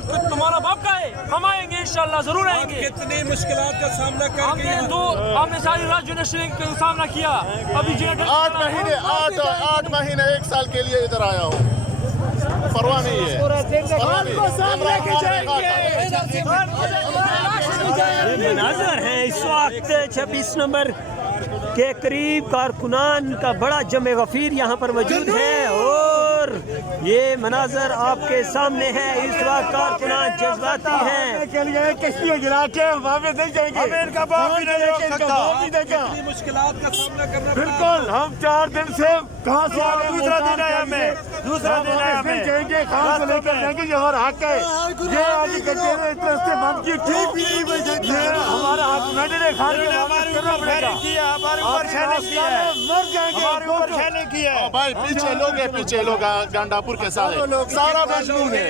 तुम्हारा बाप का है, हम आएंगे इंशाल्लाह, जरूर आएंगे। कितनी मुश्किलात का सामना करके हमने सारी रात जनरेशन का सामना किया। अभी 8 महीने 1 साल के लिए इधर आया हूँ, परवाह नहीं है। ये मनाज़र है इस वक्त 26 नंबर के करीब कारकुनान का बड़ा जमे गफीर यहाँ पर मौजूद है और ये मनाज़र आपके सामने है। इस वक्त कारकुनान जज्बाती हैं। कितनी मुश्किलात का सामना करना बिल्कुल, हम 4 दिन से कहाँ से आ गए, दूसरा दिन है हमें, दूसरा दिन है हमें जाएंगे, कहाँ से लेकर जाएंगे, ये हमारा हक है। ये आज कंटेनर इस तरह से बंद की ठीक हमारा हक मैंने खान के करना पड़ेगा। हमारे ऊपर शैलिंग किया है, मर जाएंगे, हमारे ऊपर शैलिंग किया है। भाई पीछे लोग हैं, पीछे लोग गंडापुर के साथ है, सारा मजनून है।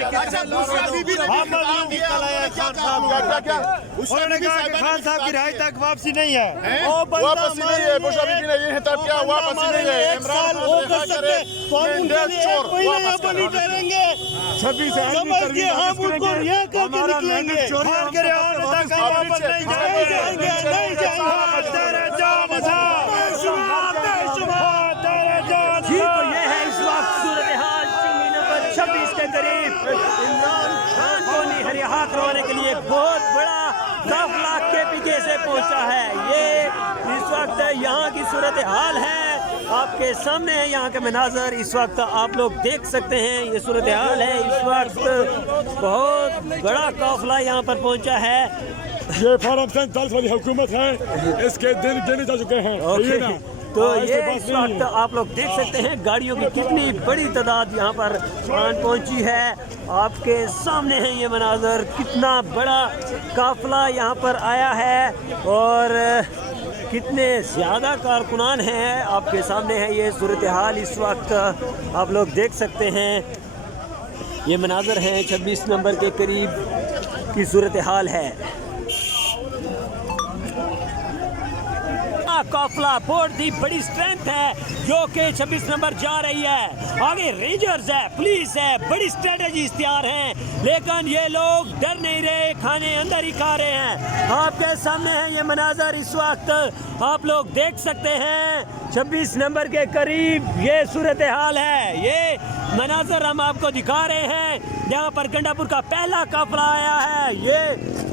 उन्होंने कहा कि खान साहब की रिहाई तक वापसी नहीं है, वापसी नहीं है। बुशरा बीबी ने ये तब क्या वापसी नहीं है। इमरान वो कर सकते तो हम उनके लिए एक महीना पर नहीं ठहरेंगे। 26 समझिए हम उनको ये करके निकलेंगे, खान के रिहाई तक हम वापस नहीं जाएंगे, नहीं जाएंगे। तेरे जान जी तो ये है इस वक्त सूरत हाल नंबर 26 के करीब। इमरान खान को निहरी हाथ करवाने के लिए बहुत बड़ा काफिला KPK से पहुंचा है। ये इस वक्त यहाँ की सूरत हाल है, आपके सामने है यहाँ के मनाज़र। इस वक्त आप लोग देख सकते हैं ये सूरत हाल है। इस वक्त बहुत बड़ा काफिला यहाँ पर पहुंचा है। ये फॉर्म 47 वाली हुकूमत है, इसके दिन गिने जा चुके हैं। तो ये इस वक्त आप लोग देख सकते हैं गाड़ियों की कितनी बड़ी तादाद यहाँ पर पहुंची है। आपके सामने है ये मनाज़र, कितना बड़ा काफिला यहाँ पर आया है और कितने ज़्यादा कारकुनान हैं। आपके सामने है ये सूरत हाल, इस वक्त आप लोग देख सकते हैं ये मनाज़र हैं 26 नंबर के करीब की सूरत हाल है। काफिला बहुत ही बड़ी स्ट्रेंथ है जो कि 26 नंबर जा रही है। आगे रेंजर्स है, पुलिस है, बड़ी स्ट्रेटजी इख्तियार है, लेकिन ये लोग डर नहीं रहे, खाने अंदर ही खा रहे हैं। आपके सामने है ये मनाज़र, इस वक्त आप लोग देख सकते हैं 26 नंबर के करीब ये सूरत हाल है। ये मनाज़र हम आपको दिखा रहे हैं, यहाँ पर गंडापुर का पहला काफिला आया है। ये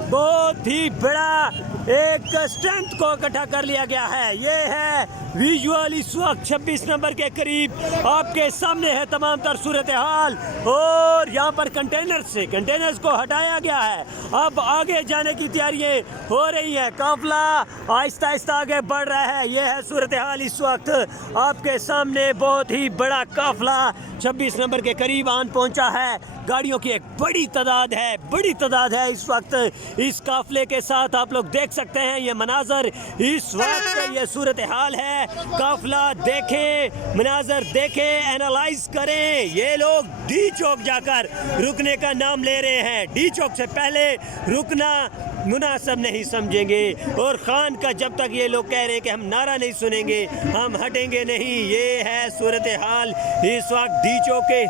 बहुत ही बड़ा एक स्ट्रेंथ को इकट्ठा कर लिया गया है। ये है विजुअल इस वक्त 26 नंबर के करीब आपके सामने है तमाम तर सूरत हाल और यहाँ पर कंटेनर्स को हटाया गया है। अब आगे जाने की तैयारियां हो रही है, काफिला आहिस्ता आहिस्ता आगे बढ़ रहा है। ये है सूरत हाल इस वक्त आपके सामने, बहुत ही बड़ा काफिला 26 नंबर के करीब आन पहुंचा है। गाड़ियों की एक बड़ी तादाद है इस वक्त इस काफिले के साथ। आप लोग देख सकते हैं ये मनाज़र इस वक्त, ये सूरत हाल है। काफिला देखें, मनाज़र देखें, एनालाइज करें। ये लोग डी चौक जाकर रुकने का नाम ले रहे हैं, डी चौक से पहले रुकना मुनासिब नहीं समझेंगे। और खान का जब तक ये लोग कह रहे हैं कि हम नारा नहीं सुनेंगे, हम हटेंगे नहीं। ये है सूरत हाल इस वक्त डी चौक के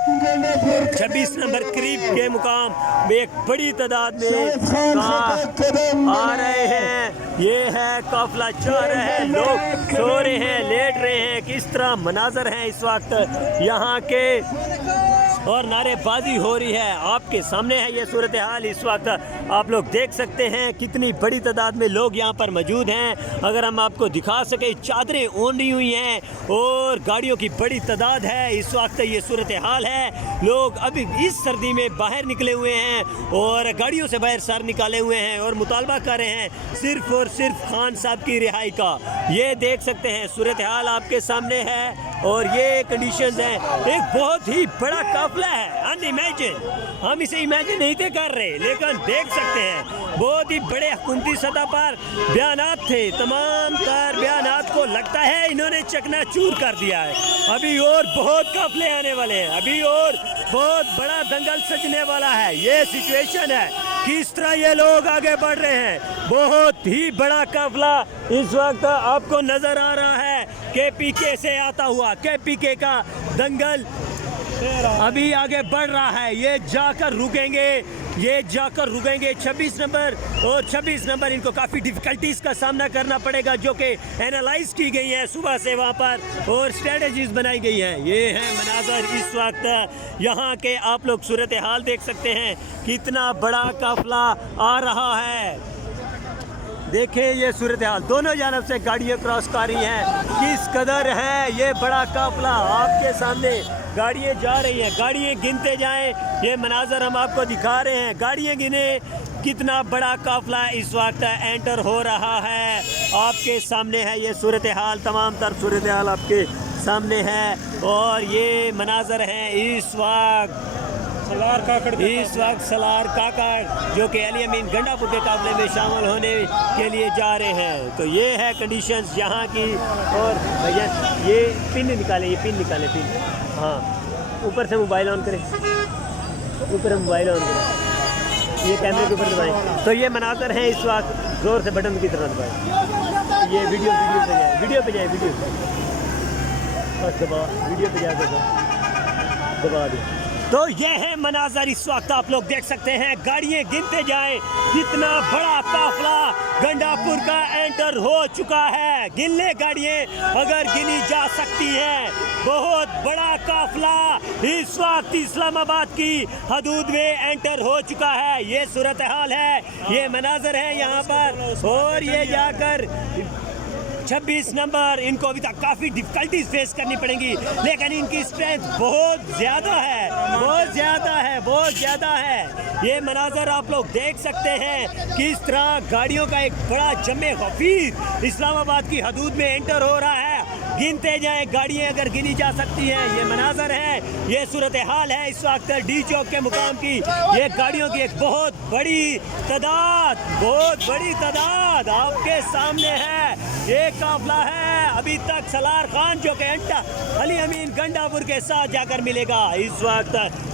26 नंबर करीब के मुकाम एक बड़ी तादाद में आ रहे हैं। ये है काफिला जा रहा है, लोग सो रहे हैं, लेट रहे हैं, किस तरह मनाज़र हैं इस वक्त यहाँ के और नारेबाजी हो रही है। आपके सामने है ये सूरत हाल इस वक्त, आप लोग देख सकते हैं कितनी बड़ी तादाद में लोग यहाँ पर मौजूद हैं। अगर हम आपको दिखा सके, चादरें ओढ़ी हुई हैं और गाड़ियों की बड़ी तादाद है इस वक्त। ये सूरत हाल है, लोग अभी इस सर्दी में बाहर निकले हुए हैं और गाड़ियों से बाहर सर निकाले हुए हैं और मुतालबा कर रहे हैं सिर्फ और सिर्फ खान साहब की रिहाई का। ये देख सकते हैं सूरत हाल आपके सामने है और ये कंडीशंस हैं। एक बहुत ही बड़ा काफिला है, अनइमेजिन, हम इसे इमेजिन नहीं थे कर रहे, लेकिन देख सकते हैं बहुत ही बड़े हुकूमती सतह पर बयानात थे। तमाम तर बयानात को लगता है इन्होंने चकनाचूर कर दिया है। अभी और बहुत काफिले आने वाले हैं, अभी और बहुत बड़ा दंगल सजने वाला है। ये सिचुएशन है, किस तरह ये लोग आगे बढ़ रहे हैं। बहुत ही बड़ा काफिला इस वक्त आपको नजर आ रहा है, KPK से आता हुआ। KPK का दंगल अभी आगे बढ़ रहा है, ये जाकर रुकेंगे ये जाकर रुकेंगे 26 नंबर, और 26 नंबर इनको काफ़ी डिफ़िकल्टीज़ का सामना करना पड़ेगा जो कि एनालाइज की गई है सुबह से वहाँ पर और स्ट्रेटजीज बनाई गई हैं। ये है मनाज़र इस वक्त यहाँ के, आप लोग सूरत हाल देख सकते हैं कितना बड़ा काफ़िला आ रहा है। देखें ये सूरत हाल, दोनों जानब से गाड़ियाँ क्रॉस कर रही हैं, किस कदर है ये बड़ा काफ़िला आपके सामने। गाड़ियाँ जा रही हैं, गाड़ियाँ गिनते जाएं, ये मनाज़र हम आपको दिखा रहे हैं। गाड़ियाँ गिने, कितना बड़ा काफ़िला इस वक्त एंटर हो रहा है, आपके सामने है ये सूरत हाल, तमाम तर सूरत हाल आपके सामने है। और ये मनाज़र हैं इस वक्त सलार काकड़ जो कि अली अमीन गंडापुर के काफ़िले में शामिल होने के लिए जा रहे हैं। तो ये है कंडीशंस यहाँ की। और भैया ये पिन निकालें, ये पिन निकालें, पिन, हाँ ऊपर से मोबाइल ऑन करें, ऊपर से मोबाइल ऑन करें, ये कैमरे के ऊपर दबाएं। तो ये मनाज़र हैं इस वक्त, ज़ोर से बटन की तरह दबाएं। ये वीडियो पे जाए बस दबा, वीडियो पे जाकर दबा दें। तो ये है मनाज़र इस वक्त आप लोग देख सकते हैं, गाड़ियाँ गिनते जाएं, कितना बड़ा काफ़िला गंडापुर का एंटर हो चुका है। गिन ले गाड़ियाँ अगर गिनी जा सकती हैं, बहुत बड़ा काफ़िला इस वक्त इस्लामाबाद की हदूद में एंटर हो चुका है। ये सूरत हाल है, ये मनाज़र है यहाँ पर। और ये जाकर 26 नंबर, इनको अभी तक काफ़ी डिफ़िकल्टीज फेस करनी पड़ेंगी, लेकिन इनकी स्ट्रेंथ बहुत ज़्यादा है। ये मनाज़र आप लोग देख सकते हैं किस तरह गाड़ियों का एक बड़ा जमे गफीर इस्लामाबाद की हदूद में एंटर हो रहा है। गिनते जाएं गाड़ियाँ अगर गिनी जा सकती हैं। ये मनाज़र है, ये सूरत हाल है इस वक्त डी चौक के मुकाम की। ये गाड़ियों की एक बहुत बड़ी तादाद आपके सामने है। ये काफ़िला है, अभी तक सलार खान जो कि अली अमीन गंडापुर के साथ जाकर मिलेगा। इस वक्त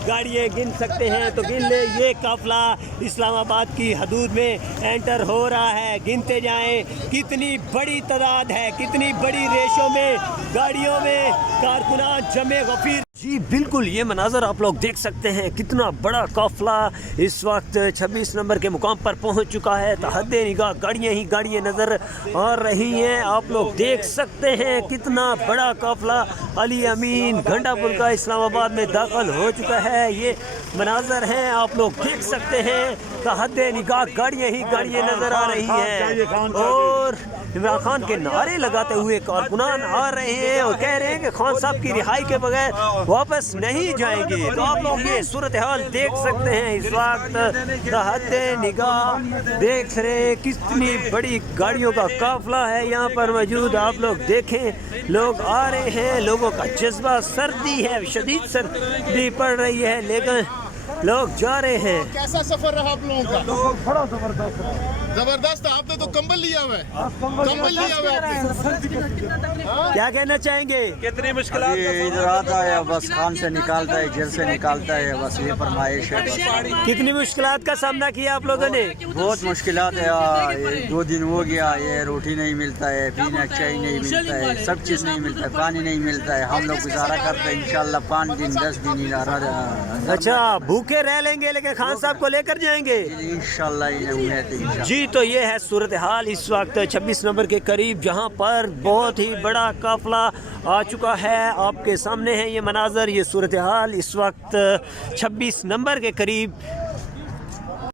गाड़ियाँ गिन सकते हैं तो गिन ले, ये काफ़िला इस्लामाबाद की हदूद में एंटर हो रहा है। गिनते जाएं कितनी बड़ी तादाद है, कितनी बड़ी रेशो में गाड़ियों में कारकुनान जमे गफीर। जी बिल्कुल, ये मनाज़र आप लोग देख सकते हैं, कितना बड़ा काफ़िला इस वक्त 26 नंबर के मुकाम पर पहुंच चुका है। तहद्दे निगाह गाड़ियाँ ही गाड़ियाँ नज़र आ रही हैं। आप लोग देख सकते हैं कितना बड़ा काफ़िला अली अमीन गंडापुर का इस्लामाबाद में दाखिल हो चुका है। ये मनाज़र हैं, आप लोग देख सकते हैं, तहद्दे निगाह गाड़ियाँ ही गाड़ियाँ नज़र आ रही हैं। और इमरान खान के नारे लगाते हुए कारकुनान आ रहे हैं और कह रहे हैं कि खान साहब की रिहाई के बगैर वापस नहीं जाएंगे। तो आप लोग ये सूरत हाल देख सकते हैं, इस वक्त तहद्दे निगाह देख रहे कितनी बड़ी गाड़ियों का काफ़िला है यहाँ पर मौजूद। आप लोग देखें, लोग आ रहे हैं, लोगों का जज्बा, सर्दी है, शदीद सर्दी पड़ रही है, लेकिन लोग जा रहे हैं। कैसा सफर रहा आप लोगों का? बड़ा जबरदस्त, जबरदस्त। आपने तो कंबल लिया हुआ है, कंबल लिया हुआ है आपने। क्या कहना चाहेंगे? कितनी मुश्किलात इधर आता है, बस खान से निकालता है, जेल से निकालता है, बस ये फरमाइश है। कितनी मुश्किलात का सामना किया आप लोगों ने? बहुत मुश्किलात है यार, ये 2 दिन हो गया, ये रोटी नहीं मिलता है, पीना चाय नहीं मिलता है, सब चीज़ नहीं मिलता है, पानी नहीं मिलता है। हम लोग गुजारा करते हैं इंशाल्लाह 5 दिन 10 दिन ही अच्छा, भूखे रह लेंगे लेकिन खान साहब को लेकर जाएंगे इंशाल्लाह। जी, तो ये है सूरत हाल इस वक्त 26 नंबर के करीब, जहाँ पर बहुत ही बड़ा काफ़िला आ चुका है। आपके सामने है ये मनाज़र, ये सूरत हाल इस वक्त 26 नंबर के करीब